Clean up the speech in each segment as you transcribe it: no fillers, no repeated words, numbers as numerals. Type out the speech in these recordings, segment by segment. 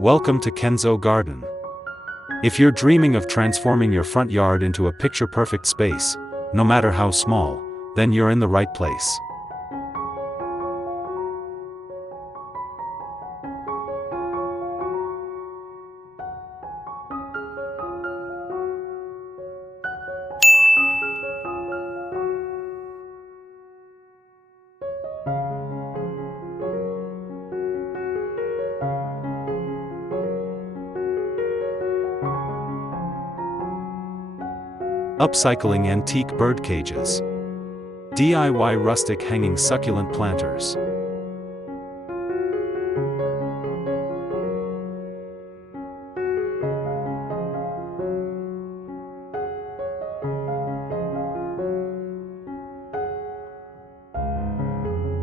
Welcome to Kenzo Garden. If you're dreaming of transforming your front yard into a picture-perfect space, no matter how small, then you're in the right place. Upcycling antique bird cages. DIY rustic hanging succulent planters.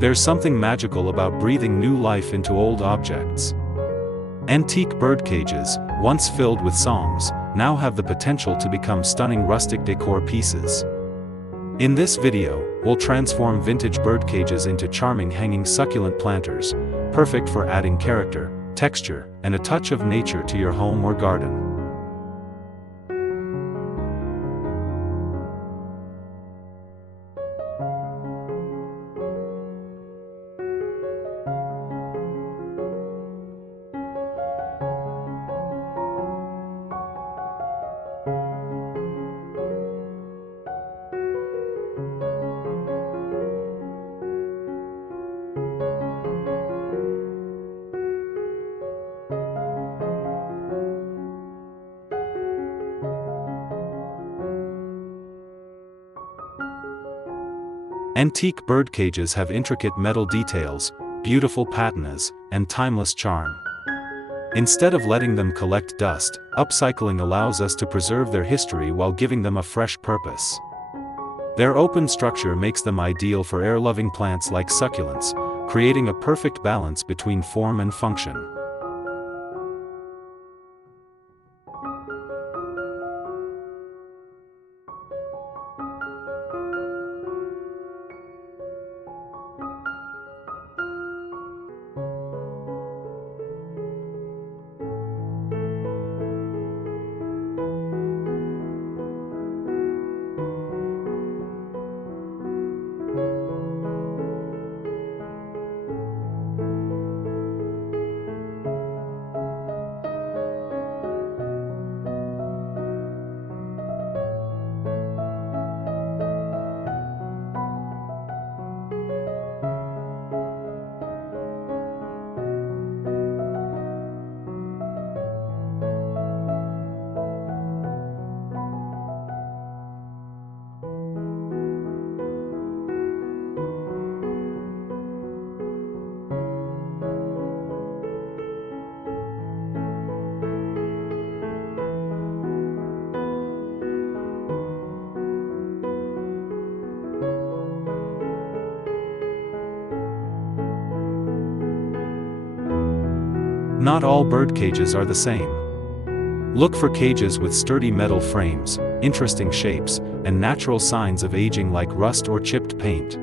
There's something magical about breathing new life into old objects. Antique bird cages, once filled with songs, now have the potential to become stunning rustic decor pieces. In this video, we'll transform vintage bird cages into charming hanging succulent planters, perfect for adding character, texture, and a touch of nature to your home or garden. Antique bird cages have intricate metal details, beautiful patinas, and timeless charm. Instead of letting them collect dust, upcycling allows us to preserve their history while giving them a fresh purpose. Their open structure makes them ideal for air-loving plants like succulents, creating a perfect balance between form and function. Not all bird cages are the same. Look for cages with sturdy metal frames, interesting shapes, and natural signs of aging like rust or chipped paint.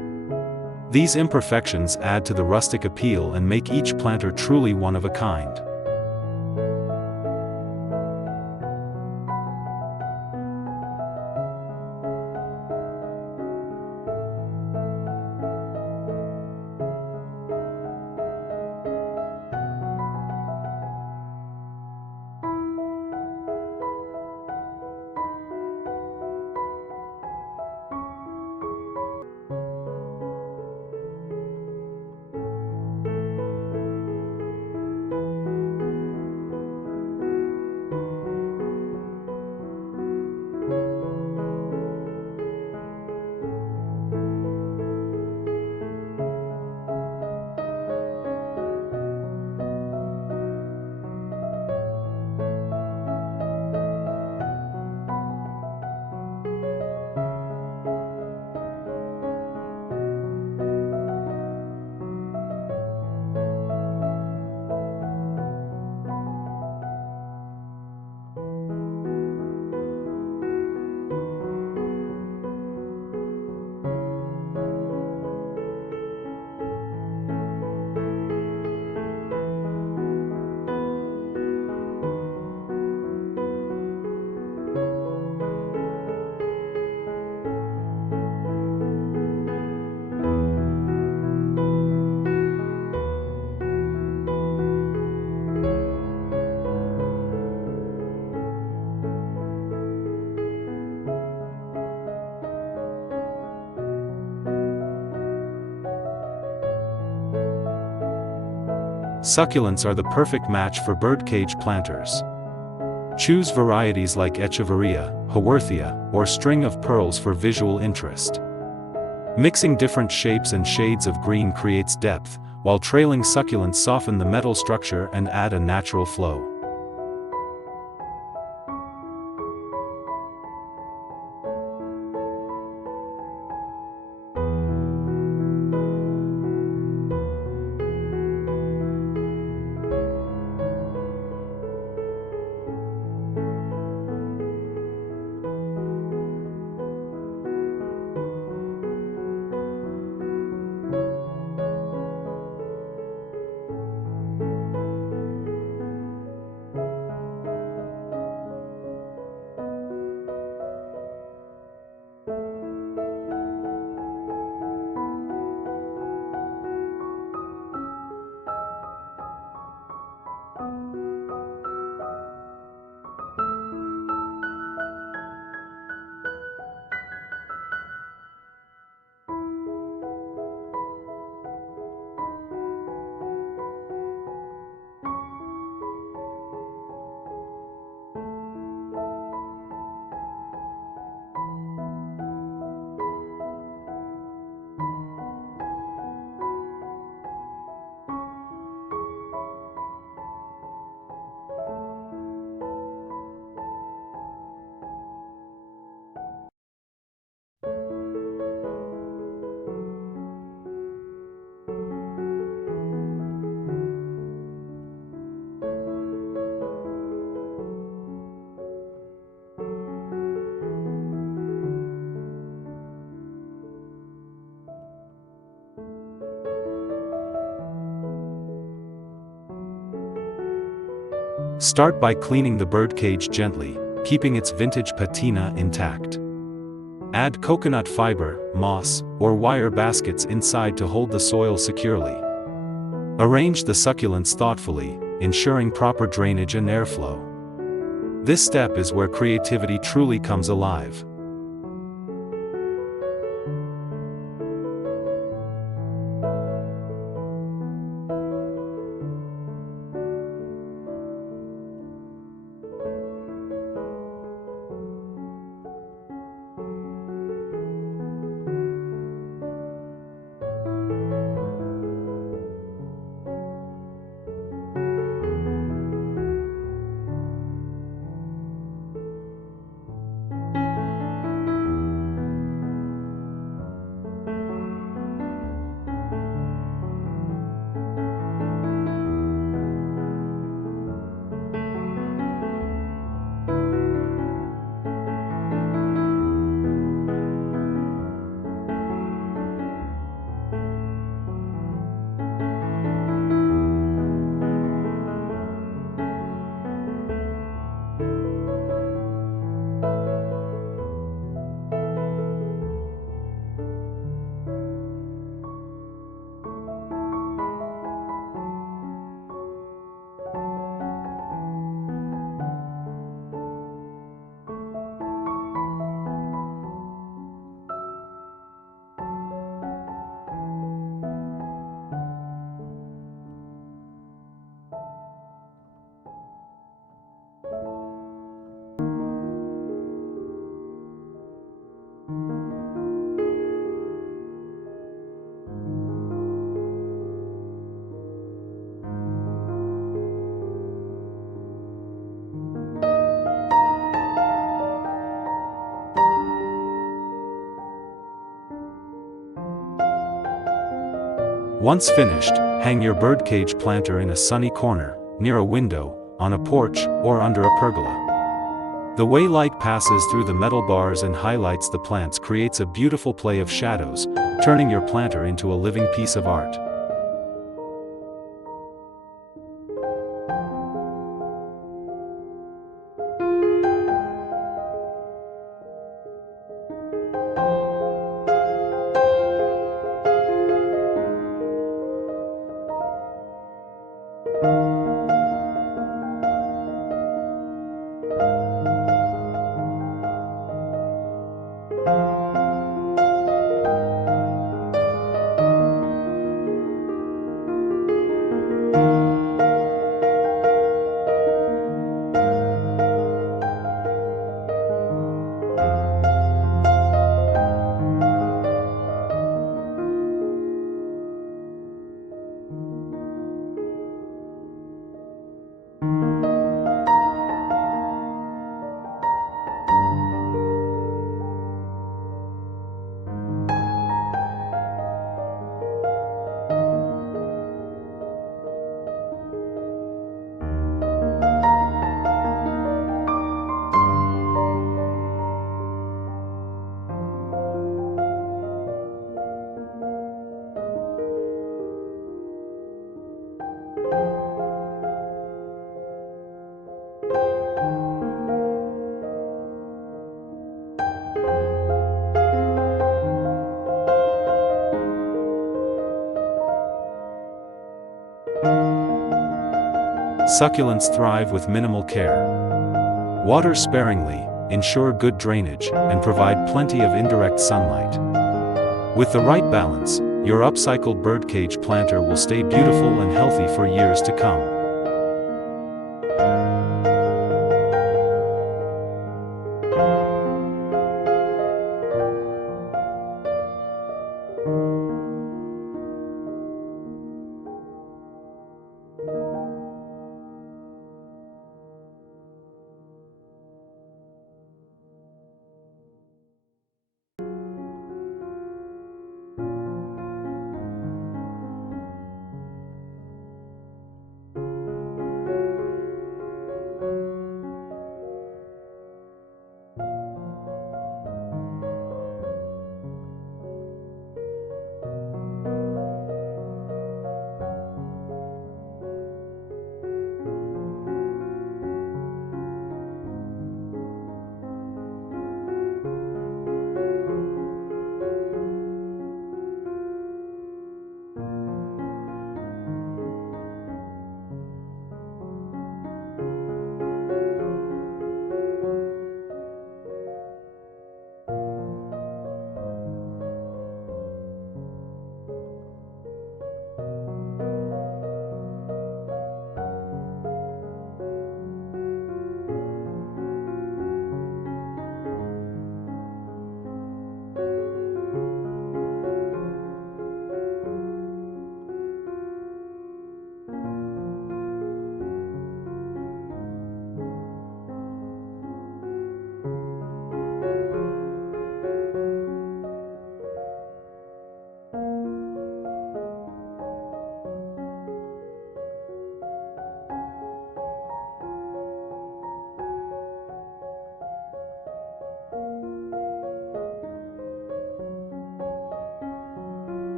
These imperfections add to the rustic appeal and make each planter truly one of a kind. Succulents are the perfect match for birdcage planters. Choose varieties like Echeveria, Haworthia, or String of Pearls for visual interest. Mixing different shapes and shades of green creates depth, while trailing succulents soften the metal structure and add a natural flow. Start by cleaning the birdcage gently, keeping its vintage patina intact. Add coconut fiber, moss, or wire baskets inside to hold the soil securely. Arrange the succulents thoughtfully, ensuring proper drainage and airflow. This step is where creativity truly comes alive. Once finished, hang your birdcage planter in a sunny corner, near a window, on a porch, or under a pergola. The way light passes through the metal bars and highlights the plants creates a beautiful play of shadows, turning your planter into a living piece of art. Succulents thrive with minimal care. Water sparingly, ensure good drainage, and provide plenty of indirect sunlight. With the right balance, your upcycled birdcage planter will stay beautiful and healthy for years to come.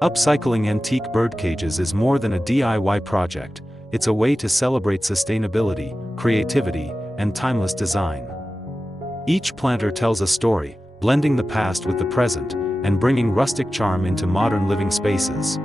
Upcycling antique birdcages is more than a DIY project, it's a way to celebrate sustainability, creativity, and timeless design. Each planter tells a story, blending the past with the present, and bringing rustic charm into modern living spaces.